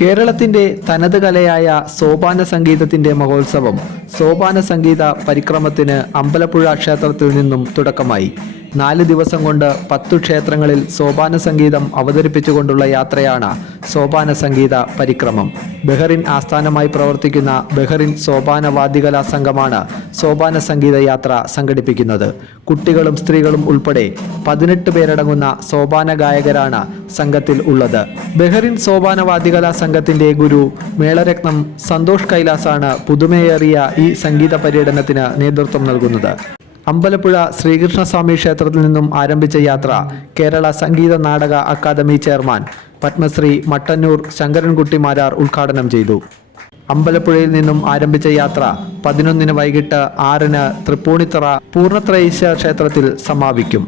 കേരളത്തിന്റെ തനത് കലയായ സോപാന സംഗീതത്തിന്റെ മഹോത്സവം സോപാന സംഗീത പരിക്രമത്തിന് അമ്പലപ്പുഴ ക്ഷേത്രത്തിൽ നിന്നും തുടക്കമായി. നാല് ദിവസം കൊണ്ട് പത്തു ക്ഷേത്രങ്ങളിൽ സോപാന സംഗീതം അവതരിപ്പിച്ചുകൊണ്ടുള്ള യാത്രയാണ് സോപാന സംഗീത പരിക്രമം. ബഹറിൻ ആസ്ഥാനമായി പ്രവർത്തിക്കുന്ന ബഹറിൻ സോപാന വാദ്യകലാ സംഘമാണ് സോപാന സംഗീത യാത്ര സംഘടിപ്പിക്കുന്നത്. കുട്ടികളും സ്ത്രീകളും ഉൾപ്പെടെ പതിനെട്ട് പേരടങ്ങുന്ന സോപാന ഗായകരാണ് സംഘത്തിൽ ഉള്ളത്. ബഹറിൻ സോപാന വാദ്യകലാ സംഘത്തിന്റെ ഗുരു മേളരത്നം സന്തോഷ് കൈലാസാണ് പുതുമയേറിയ ഈ സംഗീത പര്യടനത്തിന് നേതൃത്വം നൽകുന്നത്. അമ്പലപ്പുഴ ശ്രീകൃഷ്ണസ്വാമി ക്ഷേത്രത്തിൽ നിന്നും ആരംഭിച്ച യാത്ര കേരള സംഗീത നാടക അക്കാദമി ചെയർമാൻ പത്മശ്രീ മട്ടന്നൂർ ശങ്കരൻകുട്ടി മാരാർ ഉദ്ഘാടനം ചെയ്തു. അമ്പലപ്പുഴയിൽ നിന്നും ആരംഭിച്ച യാത്ര പതിനൊന്നിന് വൈകിട്ട് ആറിന് തൃപ്പൂണിത്തറ പൂർണത്രയീശ ക്ഷേത്രത്തിൽ സമാപിക്കും.